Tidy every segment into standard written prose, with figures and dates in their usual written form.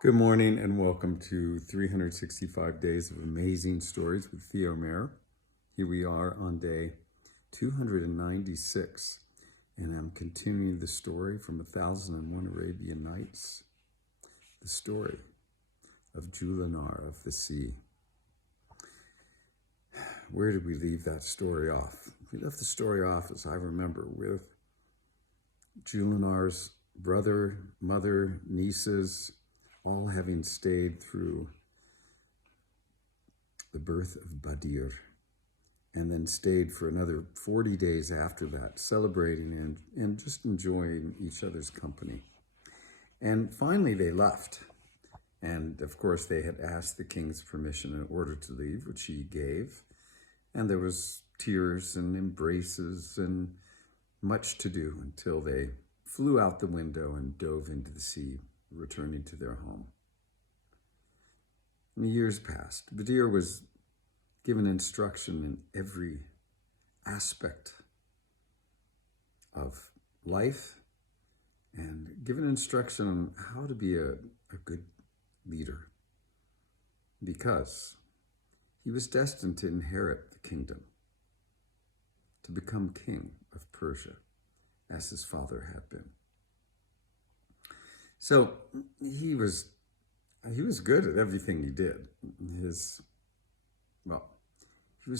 Good morning and welcome to 365 Days of Amazing Stories with Theo Mayer. Here we are on day 296, and I'm continuing the story from 1001 Arabian Nights, the story of Jullanar of the sea. Where did we leave that story off? We left the story off, as I remember, with Jullanar's brother, mother, nieces, all having stayed through the birth of Badir, and then stayed for another 40 days after that, celebrating and just enjoying each other's company. And finally they left. And of course they had asked the king's permission in order to leave, which he gave. And there was tears and embraces and much to do until they flew out the window and dove into the sea, returning to their home. And years passed. Badir was given instruction in every aspect of life and given instruction on how to be a good leader, because he was destined to inherit the kingdom, to become king of Persia, as his father had been. So he was good at everything he did. He was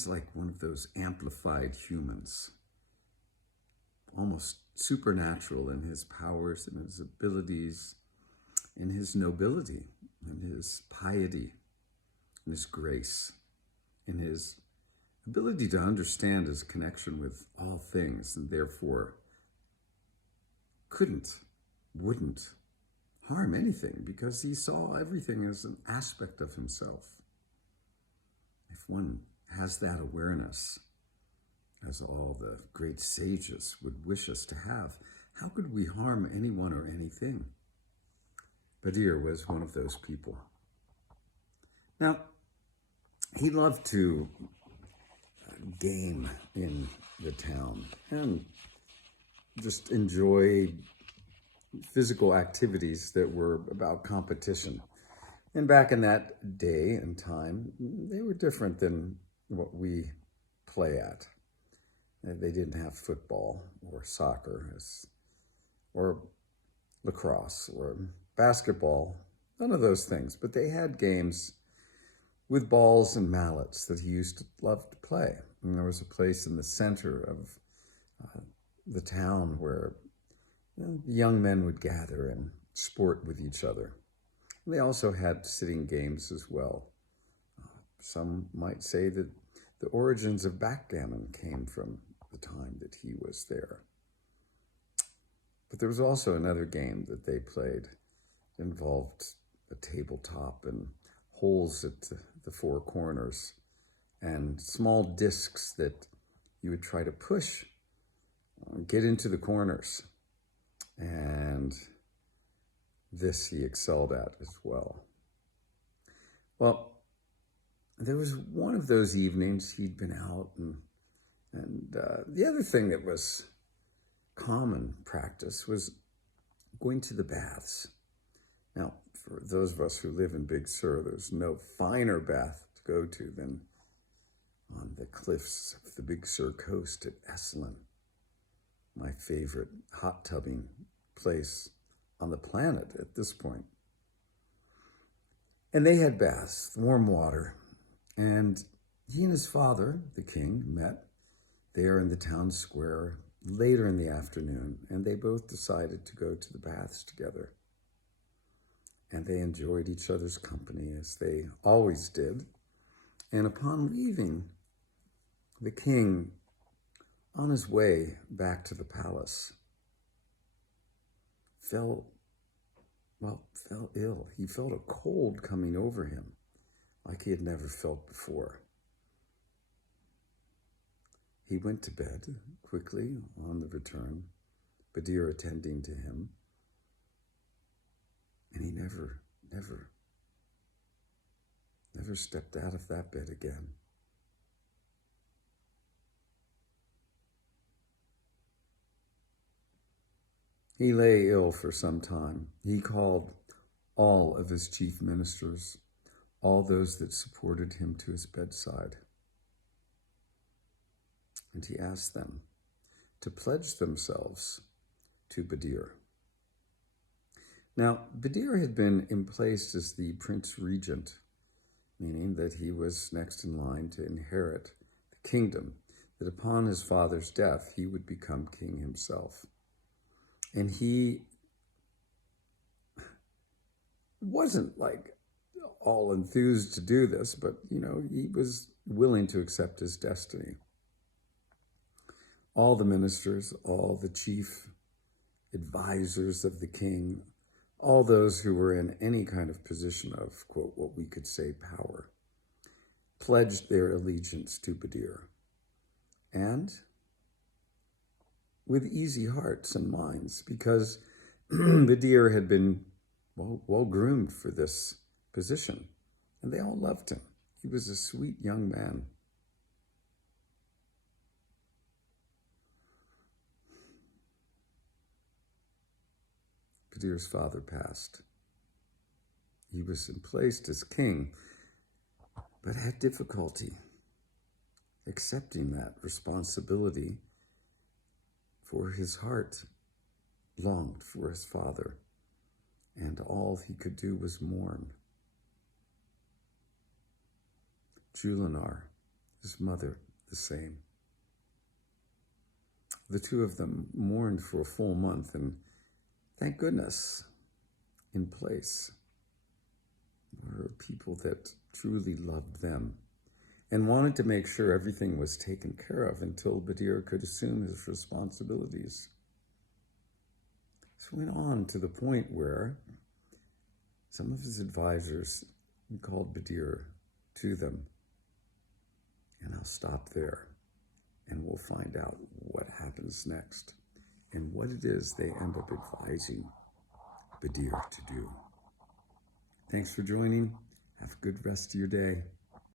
like one of those amplified humans, almost supernatural in his powers and his abilities, in his nobility, in his piety, in his grace, in his ability to understand his connection with all things, and therefore wouldn't harm anything, because he saw everything as an aspect of himself. If one has that awareness, as all the great sages would wish us to have, how could we harm anyone or anything? Badir was one of those people. Now, he loved to game in the town and just enjoy physical activities that were about competition. And back in that day and time, they were different than what we play at. They didn't have football or soccer or lacrosse or basketball, none of those things. But they had games with balls and mallets that he used to love to play. And there was a place in the center of the town where young men would gather and sport with each other. And they also had sitting games as well. Some might say that the origins of backgammon came from the time that he was there. But there was also another game that they played. It involved a tabletop and holes at the four corners and small discs that you would try to push, get into the corners. And this he excelled at as well. Well, there was one of those evenings he'd been out, and the other thing that was common practice was going to the baths. Now, for those of us who live in Big Sur, there's no finer bath to go to than on the cliffs of the Big Sur coast at Esalen, my favorite hot tubbing place on the planet at this point. And they had baths, warm water, and he and his father, the king, met there in the town square later in the afternoon, and they both decided to go to the baths together. And they enjoyed each other's company, as they always did. And upon leaving, the king, on his way back to the palace, fell ill. He felt a cold coming over him like he had never felt before. He went to bed quickly on the return, Badir attending to him, and he never stepped out of that bed again. He lay ill for some time. He called all of his chief ministers, all those that supported him to his bedside. And he asked them to pledge themselves to Badir. Now, Badir had been emplaced as the prince regent, meaning that he was next in line to inherit the kingdom, that upon his father's death, he would become king himself. And he wasn't like all enthused to do this, but, he was willing to accept his destiny. All the ministers, all the chief advisors of the king, all those who were in any kind of position of, quote, what we could say power, pledged their allegiance to Badir. And with easy hearts and minds, because Badir had been well groomed for this position, and they all loved him. He was a sweet young man. Badir's father passed. He was emplaced as king, but had difficulty accepting that responsibility, for his heart longed for his father, and all he could do was mourn. Jullanar, his mother, the same. The two of them mourned for a full month, and thank goodness, in place were people that truly loved them and wanted to make sure everything was taken care of until Badir could assume his responsibilities. So it went on to the point where some of his advisors called Badir to them. And I'll stop there, and we'll find out what happens next and what it is they end up advising Badir to do. Thanks for joining. Have a good rest of your day.